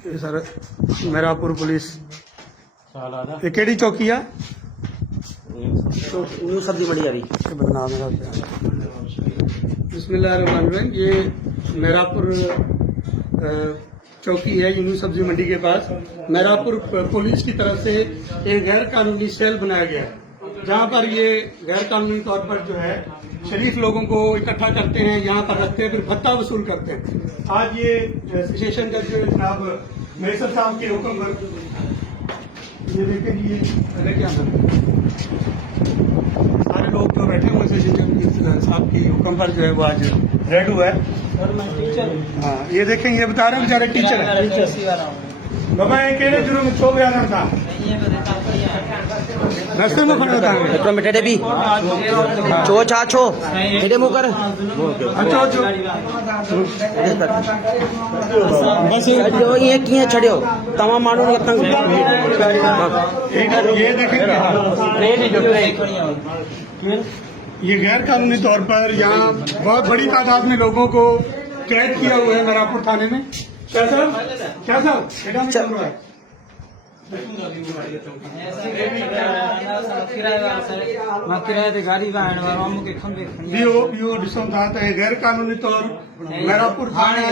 ये sir Merapur police ये केड़ी चौकी है न्यू सब्जी मंडी आ रही बदनाम है। बिस्मिल्लाहिर्रहमानिर्रहीम। ये मेरापुर चौकी है यूनू सब्जी मंडी के पास। मेरापुर पुलिस की तरफ से एक गैर कानूनी सेल बनाया गया है जहाँ पर ये गैर कानूनी तौर पर जो है शरीफ लोगों को इकट्ठा करते हैं, यहाँ पर रखते हैं, फिर भत्ता वसूल करते हैं। आज ये सेशन जज जनाब मेसर साहब के हुक्म पर ये देखें ये क्या सारे लोग जो बैठे हुए सेशन जज साहब के हुक्म पर जो है वो आज रेड हुआ है। हाँ ये देखें ये बता रहे हैं बेचारे टीचर है बाबा ये केड़े जुर्म में छो बयान था रास्ते में खड़ा था तो मिटे भी छो छा छो हेडे मुंह कर अच्छा बस ये किए छड़ियो तमाम मानू ने तंग ये देखें ये गैर कानूनी तौर पर यहाँ बहुत बड़ी तादाद में लोगों को कैद किया हुआ है मेरापुर थाने में। क्या सर चल रहा है गैर कानूनी तौर मेरापुर थाने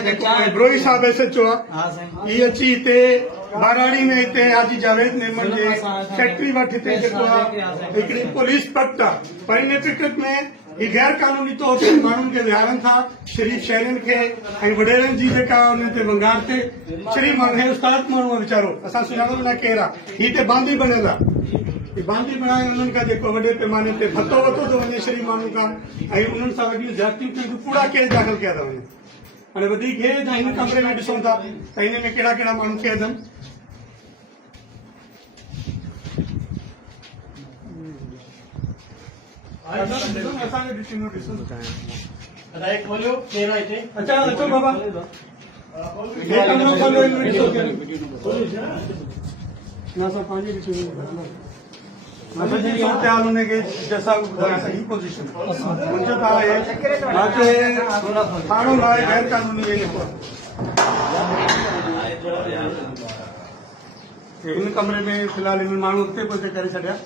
ब्रोई साहब ऐसे चुआ ये अची हिते बाराड़ी में हिते हाजी जावेद नेमन जे फैक्ट्री वटि हिते जेको आहे हिकिड़ी पुलिस पट आहे पर इन टिकट में ये गैर कानूनी तौर ते माण्हुनि खे विहारनि था शरीफ़ शहरनि खे ऐं वॾेरनि जी जेका उन ते वंगार ते शरीफ़ माण्हू हे उस्ताद माण्हू आहे वीचारो असां सुञाणो न केरु आहे हीअ ते बांदी बणियल आहे बांदी बणाए उन्हनि खां जेको वॾे पैमाने ते भतो वतो थो वञे शरीफ़ माण्हू खां ऐं उन्हनि सां वॾियूं ज़्यादतियूं थियूं पूरा केस दाख़िल कया था वञनि। हाणे वधीक हे हिन कमरे में ॾिसूं था त हिन में कहिड़ा कहिड़ा माण्हू कैद आहिनि। अच्छा अचो बाबा ये कमरो खोलो सूरत उन खे जैसा सही पोजीशन मुंहिंजो त आहे बाक़ी थाणो लाइ गैर कानूनी इन कमरे में फिलहाल इन माण्हू अॻिते पोइ करे छॾिया।